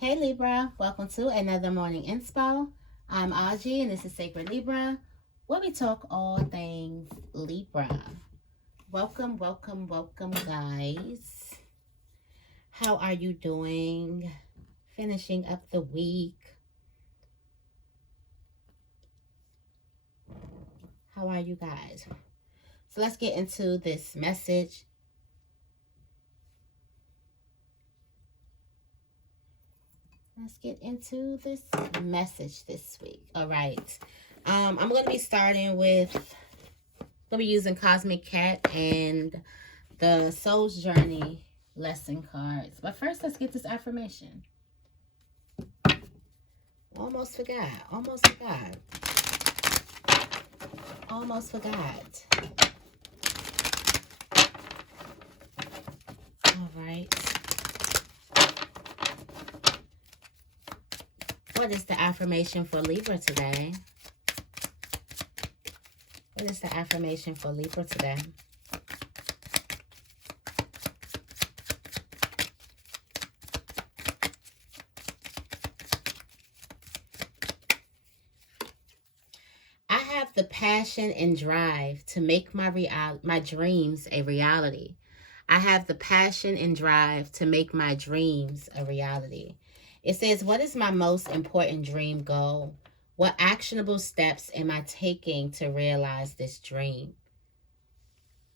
Hey Libra, welcome to another morning inspo. I'm Auji and this is Sacred Libra, where we talk all things Libra. Welcome, welcome, welcome guys. How are you doing? Finishing up the week. How are you guys? So let's get into this message. Let's get into this message this week. All right. I'm going to be starting with, going to be using Cosmic Cat and the Soul's Journey lesson cards. But first, let's get this affirmation. Almost forgot. Almost forgot. Almost forgot. All right. What is the affirmation for Libra today? What is the affirmation for Libra today? I have the passion and drive to make my dreams a reality. I have the passion and drive to make my dreams a reality. It says, what is my most important dream goal? What actionable steps am I taking to realize this dream?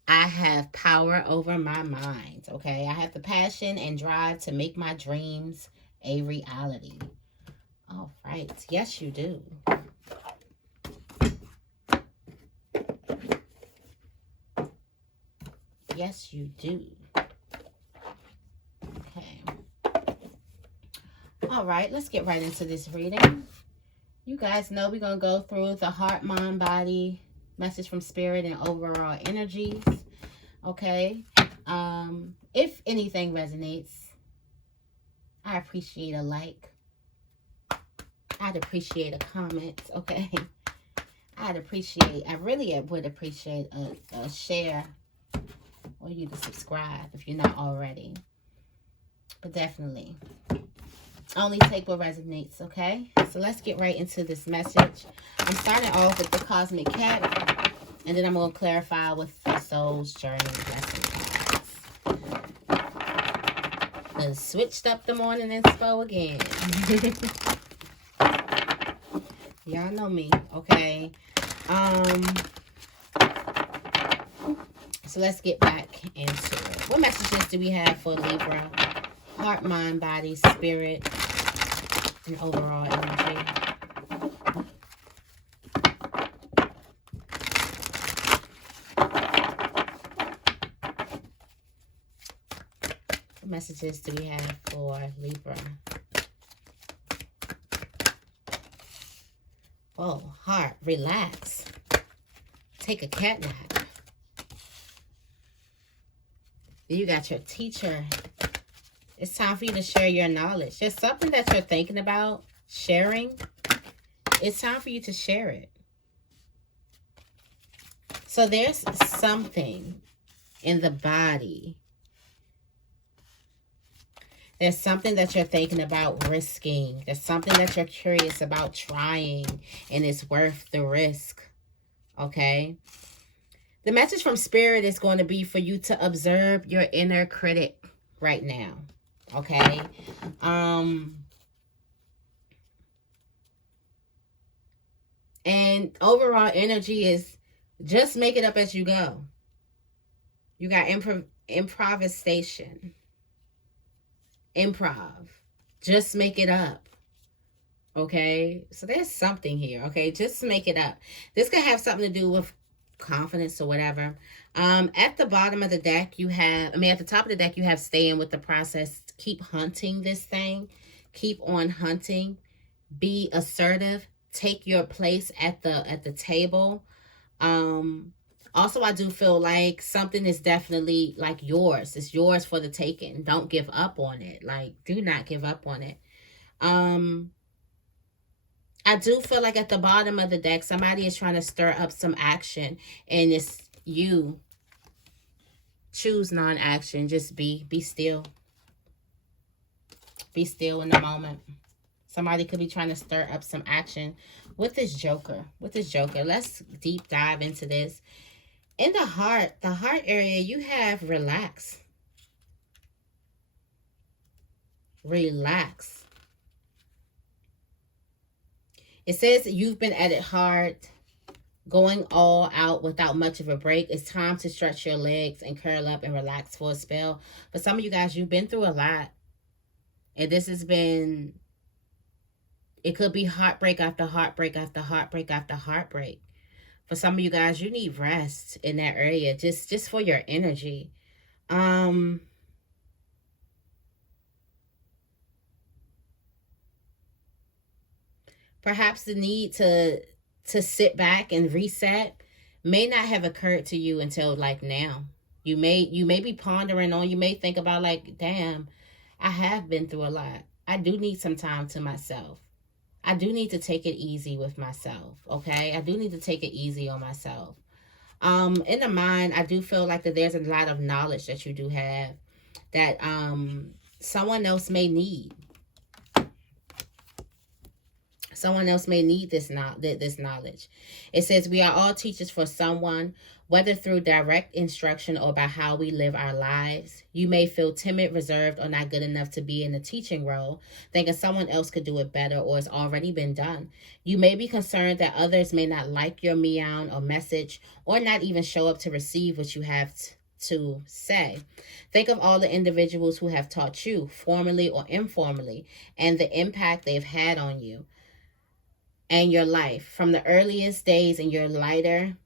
I have power over my mind, okay? I have the passion and drive to make my dreams a reality. All right. Yes, you do. Yes, you do. Okay. All right, let's get right into this reading. You guys know we're going to go through the heart, mind, body, message from spirit, and overall energies. Okay. If anything resonates, I appreciate a like. I'd appreciate a comment. Okay. I really would appreciate a share or you to subscribe if you're not already. But definitely. Only take what resonates, okay? So let's get right into this message. I'm starting off with the Cosmic Cat, and then I'm going to clarify with the Soul's Journey lesson cards. I switched up the morning inspo again. Y'all know me, okay? So let's get back into it. What messages do we have for Libra? Heart, mind, body, spirit, and overall energy. What messages do we have for Libra? Oh, heart, relax. Take a cat nap. You got your teacher. It's time for you to share your knowledge. There's something that you're thinking about sharing. It's time for you to share it. So there's something in the body. There's something that you're thinking about risking. There's something that you're curious about trying, and it's worth the risk. Okay? The message from Spirit is going to be for you to observe your inner critic right now. Okay? And overall energy is just make it up as you go. You got improvisation. Improv. Just make it up. Okay? So there's something here. Okay? Just make it up. This could have something to do with confidence or whatever. At the bottom of the deck, at the top of the deck, you have staying with the process. Keep hunting this thing. Keep on hunting. Be assertive. Take your place at the table. Also, I do feel like something is definitely like yours. It's yours for the taking. Don't give up on it. Like, do not give up on it. I do feel like at the bottom of the deck, somebody is trying to stir up some action, and it's you. Choose non-action. Just be still. Be still in the moment. Somebody could be trying to stir up some action with this Joker. Let's deep dive into this. In the heart area, you have relax. Relax. It says you've been at it hard, going all out without much of a break. It's time to stretch your legs and curl up and relax for a spell. For some of you guys, you've been through a lot. And this has been, it could be heartbreak after heartbreak after heartbreak after heartbreak. For some of you guys, you need rest in that area, just for your energy. Perhaps the need to sit back and reset may not have occurred to you until like now. You may be pondering on, you may think about like, damn, I have been through a lot. I do need some time to myself. I do need to take it easy with myself, okay? I do need to take it easy on myself. In the mind, I do feel like that there's a lot of knowledge that you do have that someone else may need. Someone else may need this knowledge. It says we are all teachers for someone, whether through direct instruction or by how we live our lives. You may feel timid, reserved, or not good enough to be in the teaching role, thinking someone else could do it better or it's already been done. You may be concerned that others may not like your meow or message or not even show up to receive what you have to say. Think of all the individuals who have taught you, formally or informally, and the impact they've had on you and your life, from the earliest days in your litter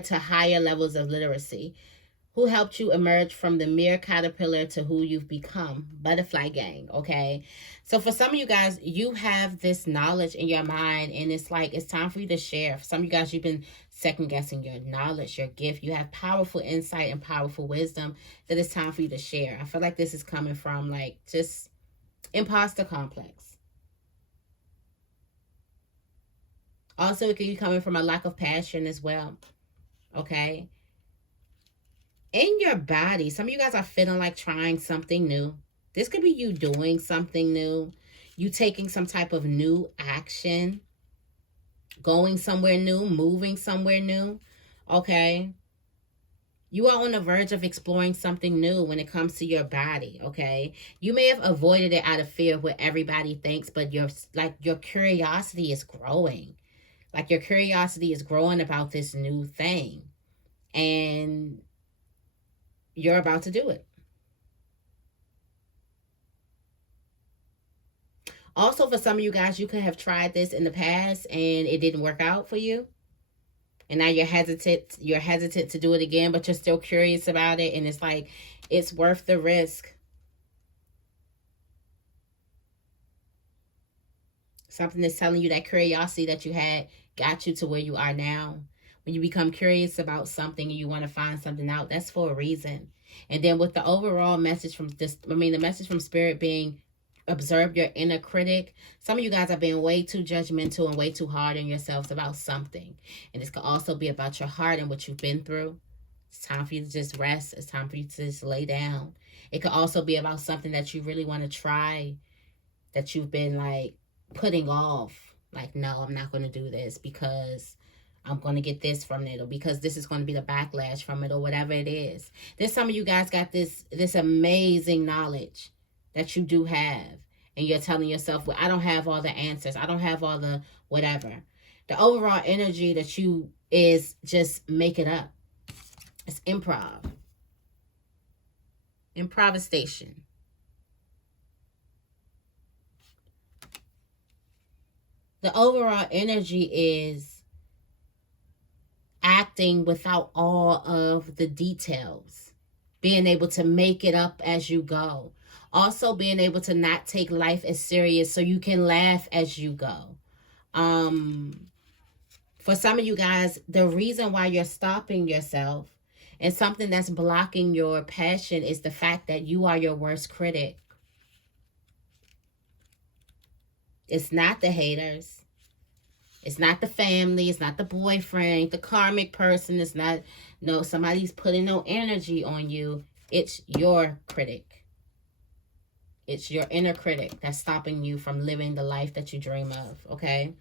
to higher levels of literacy, who helped you emerge from the mere caterpillar to who you've become. Butterfly gang, okay? So for some of you guys, you have this knowledge in your mind, and it's like it's time for you to share. For some of you guys, you've been second guessing your knowledge, your gift. You have powerful insight and powerful wisdom that it's time for you to share. I feel like this is coming from like just imposter complex. Also, it could be coming from a lack of passion as well. Okay? In your body, some of you guys are feeling like trying something new. This could be you doing something new. You taking some type of new action. Going somewhere new. Moving somewhere new. Okay? You are on the verge of exploring something new when it comes to your body, okay? You may have avoided it out of fear of what everybody thinks, but your curiosity is growing. Like your curiosity is growing about this new thing. And you're about to do it. Also, for some of you guys, you could have tried this in the past and it didn't work out for you. And now you're hesitant to do it again, but you're still curious about it. And it's like, it's worth the risk. Something that's telling you that curiosity that you had got you to where you are now. When you become curious about something and you want to find something out, that's for a reason. And then with the overall message from this, the message from Spirit being, observe your inner critic. Some of you guys are being way too judgmental and way too hard on yourselves about something. And this could also be about your heart and what you've been through. It's time for you to just rest. It's time for you to just lay down. It could also be about something that you really want to try, that you've been like putting off. Like, no, I'm not going to do this because I'm going to get this from it, or because this is going to be the backlash from it, or whatever it is. Then some of you guys got this amazing knowledge that you do have. And you're telling yourself, well, I don't have all the answers. I don't have all the whatever. The overall energy that you is just make it up. It's improv. Improvisation. The overall energy is acting without all of the details. Being able to make it up as you go. Also being able to not take life as serious so you can laugh as you go. For some of you guys, the reason why you're stopping yourself and something that's blocking your passion is the fact that you are your worst critic. It's not the haters. It's not the family. It's not the boyfriend, the karmic person. It's not, no, somebody's putting no energy on you. It's your critic. It's your inner critic that's stopping you from living the life that you dream of, okay?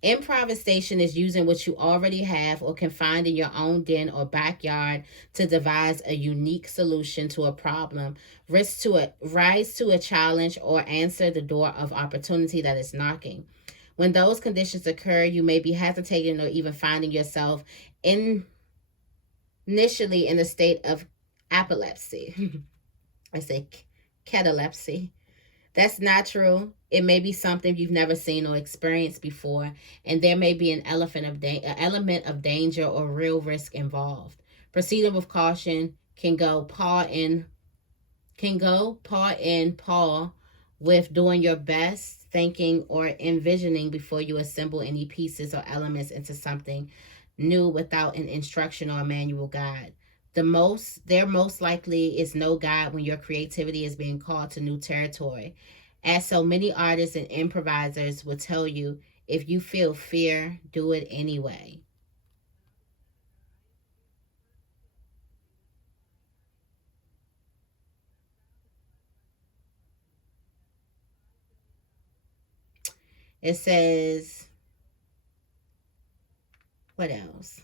Improvisation is using what you already have or can find in your own den or backyard to devise a unique solution to a problem, rise to a challenge, or answer the door of opportunity that is knocking. When those conditions occur, you may be hesitating or even finding yourself initially in a state of epilepsy. I say catalepsy. That's natural. It may be something you've never seen or experienced before, and there may be an element of danger or real risk involved. Proceeding with caution can go paw in paw with doing your best thinking or envisioning before you assemble any pieces or elements into something new without an instruction or a manual guide. There most likely is no guide when your creativity is being called to new territory. As so many artists and improvisers will tell you, if you feel fear, do it anyway. It says, what else?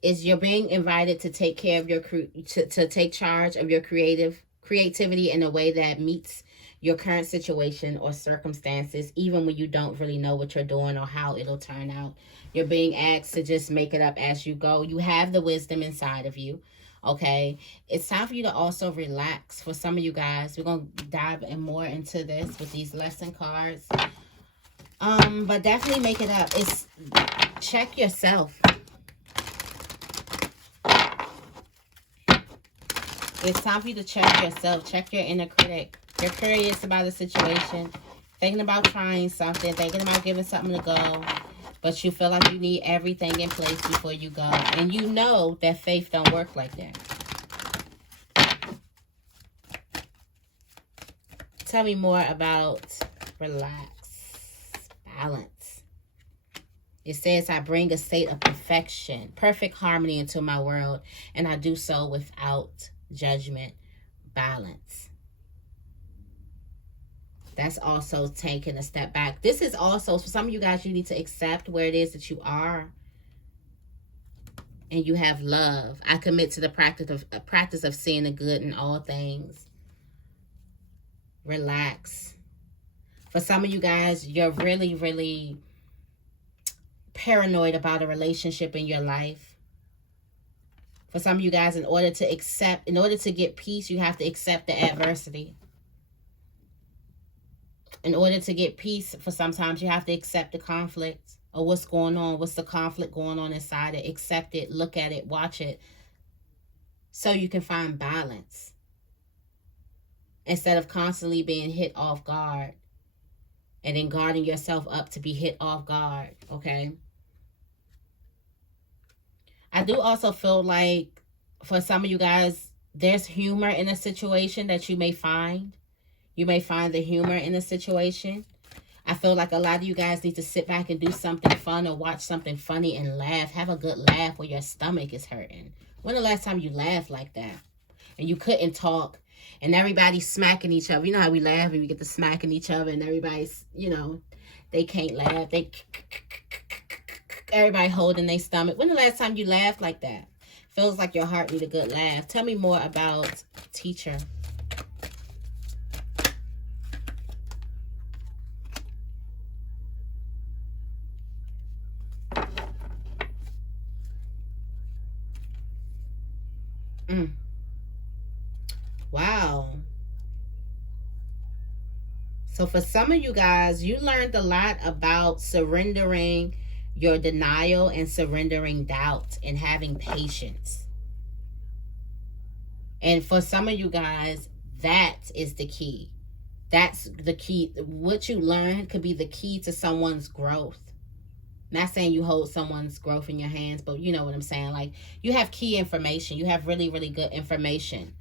Is you're being invited to take care of to take charge of your creativity in a way that meets your current situation or circumstances, even when you don't really know what you're doing or how it'll turn out. You're being asked to just make it up as you go. You have the wisdom inside of you. Okay, it's time for you to also relax. For some of you guys, we're gonna dive in more into this with these lesson cards. But definitely make it up. It's check yourself. It's time for you to check yourself. Check your inner critic. You're curious about a situation, thinking about trying something, thinking about giving something a go, but you feel like you need everything in place before you go. And you know that faith don't work like that. Tell me more about relax, balance. It says, I bring a state of perfection, perfect harmony into my world, and I do so without judgment, balance. That's also taking a step back. This is also, for some of you guys, you need to accept where it is that you are. And you have love. I commit to the practice of seeing the good in all things. Relax. For some of you guys, you're really, really paranoid about a relationship in your life. For some of you guys, in order to get peace, you have to accept the adversity. In order to get peace, for sometimes you have to accept the conflict or what's going on. What's the conflict going on inside it? Accept it, look at it, watch it, so you can find balance. Instead of constantly being hit off guard and then guarding yourself up to be hit off guard, okay? I do also feel like for some of you guys, there's humor in a situation that you may find. You may find the humor in a situation. I feel like a lot of you guys need to sit back and do something fun or watch something funny and laugh. Have a good laugh where your stomach is hurting. When the last time you laughed like that? And you couldn't talk and everybody's smacking each other. You know how we laugh and we get to smacking each other and everybody's, they can't laugh. Everybody holding their stomach. When the last time you laughed like that? Feels like your heart need a good laugh. Tell me more about teacher. Wow. So for some of you guys, you learned a lot about surrendering your denial and surrendering doubt and having patience. And for some of you guys, that is the key. That's the key. What you learn could be the key to someone's growth. Not saying you hold someone's growth in your hands, but you know what I'm saying. Like, you have key information. You have really, really good information.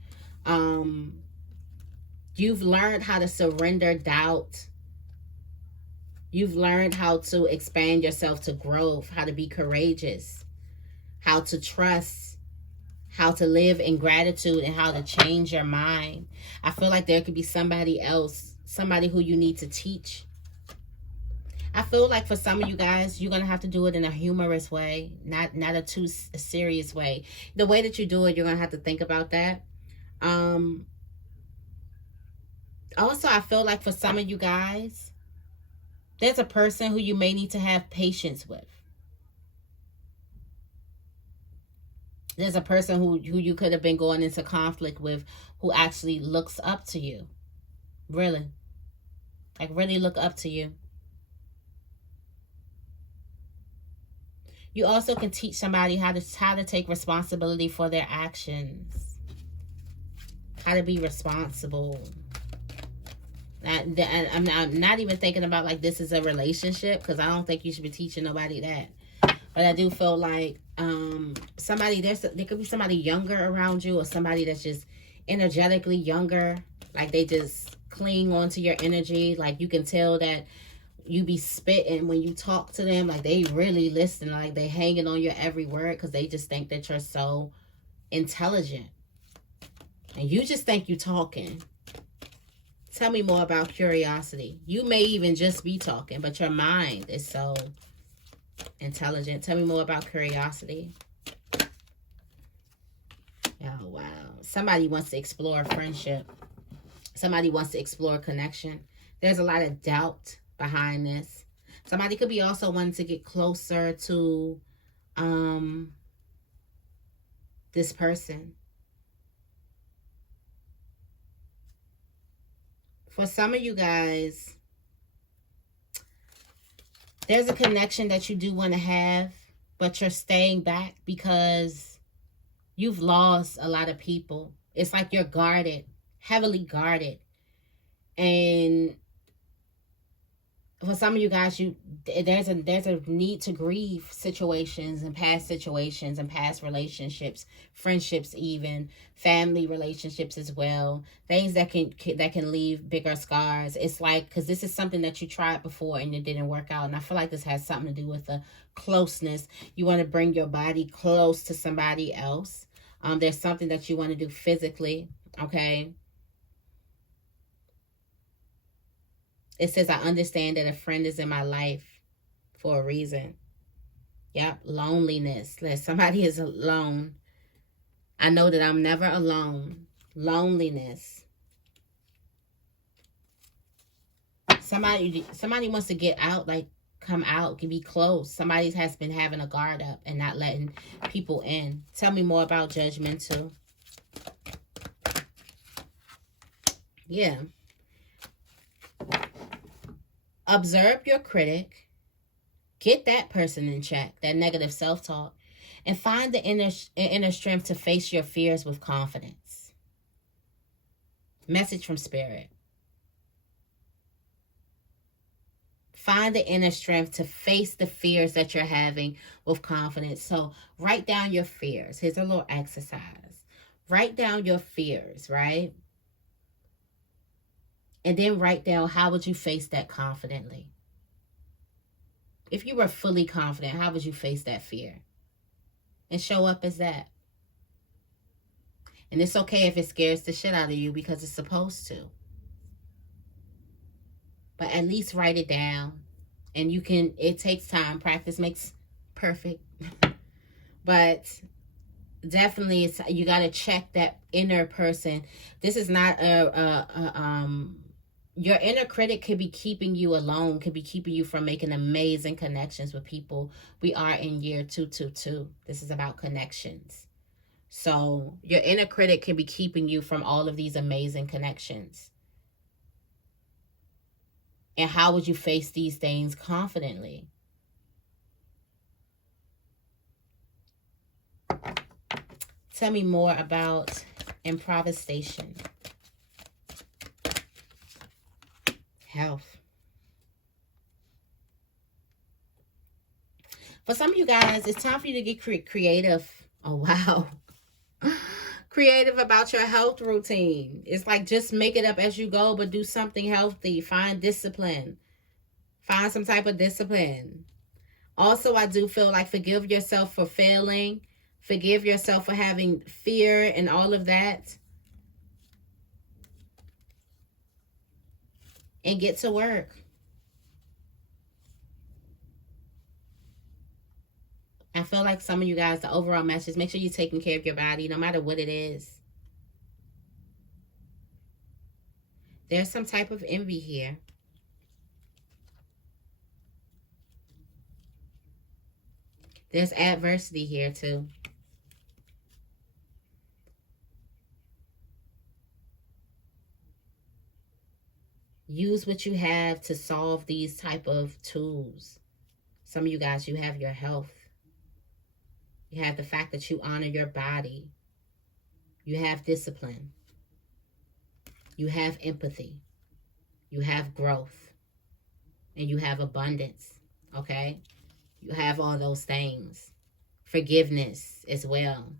You've learned how to surrender doubt. You've learned how to expand yourself to growth, how to be courageous, how to trust, how to live in gratitude and how to change your mind. I feel like there could be somebody else, somebody who you need to teach. I feel like for some of you guys, you're going to have to do it in a humorous way, not a too serious way. The way that you do it, you're going to have to think about that. Also, I feel like for some of you guys, there's a person who you may need to have patience with. There's a person who you could have been going into conflict with who actually looks up to you. Really. Like, really look up to you. You also can teach somebody how to take responsibility for their actions. How to be responsible. I'm not even thinking about like this is a relationship, because I don't think you should be teaching nobody that. But I do feel like somebody, there could be somebody younger around you, or somebody that's just energetically younger. Like they just cling onto your energy. Like you can tell that you be spitting when you talk to them. Like they really listen. Like they hanging on your every word because they just think that you're so intelligent. And you just think you talking. Tell me more about curiosity. You may even just be talking, but your mind is so intelligent. Tell me more about curiosity. Oh, wow. Somebody wants to explore friendship. Somebody wants to explore connection. There's a lot of doubt behind this. Somebody could be also wanting to get closer to this person. For some of you guys, there's a connection that you do want to have, but you're staying back because you've lost a lot of people. It's like you're guarded, heavily guarded. And for some of you guys, there's a need to grieve situations and past relationships, friendships, even family relationships as well. Things that can leave bigger scars. It's like, because this is something that you tried before and it didn't work out. And I feel like this has something to do with the closeness. You want to bring your body close to somebody else. There's something that you want to do physically. Okay. It says, I understand that a friend is in my life for a reason. Yep, loneliness. Somebody is alone. I know that I'm never alone. Loneliness. Somebody wants to get out, like come out, can be close. Somebody has been having a guard up and not letting people in. Tell me more about judgmental. Yeah. Observe your critic. Get that person in check, that negative self-talk, and find the inner strength to face your fears with confidence. Message from Spirit. Find the inner strength to face the fears that you're having with confidence. So write down your fears. Here's a little exercise. Write down your fears, right? And then write down, how would you face that confidently? If you were fully confident, how would you face that fear? And show up as that. And it's okay if it scares the shit out of you, because it's supposed to. But at least write it down. And you can, it takes time. Practice makes perfect. But definitely, you got to check that inner person. This is not your inner critic could be keeping you alone, could be keeping you from making amazing connections with people. We are in year 222. This is about connections. So your inner critic can be keeping you from all of these amazing connections. And how would you face these things confidently? Tell me more about improvisation. Health. For some of you guys, it's time for you to get creative. Oh, wow. Creative about your health routine. It's like, just make it up as you go, but do something healthy. Find discipline. Find some type of discipline. Also, I do feel like forgive yourself for failing. Forgive yourself for having fear and all of that. And get to work. I feel like some of you guys, the overall message, make sure you're taking care of your body, no matter what it is. There's some type of envy here. There's adversity here too. Use what you have to solve these type of tools. Some of you guys, you have your health. You have the fact that you honor your body. You have discipline. You have empathy. You have growth. And you have abundance. Okay? You have all those things. Forgiveness as well.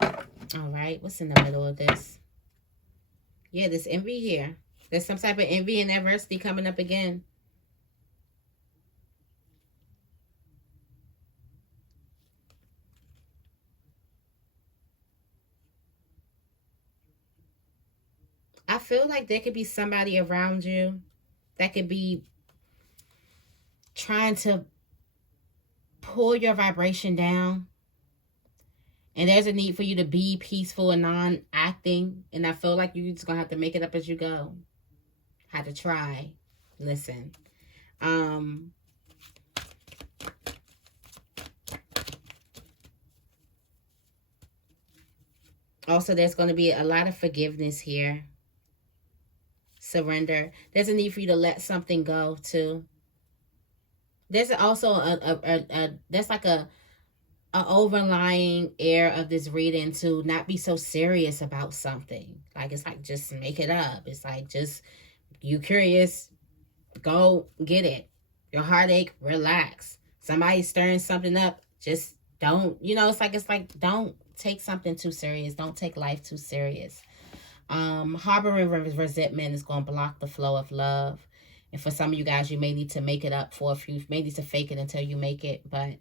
All right. What's in the middle of this? Yeah, there's envy here. There's some type of envy and adversity coming up again. I feel like there could be somebody around you that could be trying to pull your vibration down. And there's a need for you to be peaceful and non-acting. And I feel like you're just going to have to make it up as you go. Have to try. Listen. Also, there's going to be a lot of forgiveness here. Surrender. There's a need for you to let something go too. There's also there's like a overlying air of this reading to not be so serious about something. Like, it's like, just make it up. It's like, just, you curious, go get it. Your heartache, relax. Somebody's stirring something up, just don't, it's like don't take something too serious. Don't take life too serious. Harboring resentment is going to block the flow of love. And for some of you guys, you may need to make it up for a few, may need to fake it until you make it. But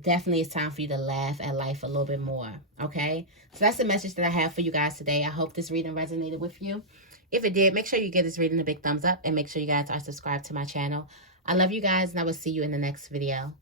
definitely it's time for you to laugh at life a little bit more. Okay? So that's the message that I have for you guys today. I hope this reading resonated with you. If it did, make sure you give this reading a big thumbs up. And make sure you guys are subscribed to my channel. I love you guys, and I will see you in the next video.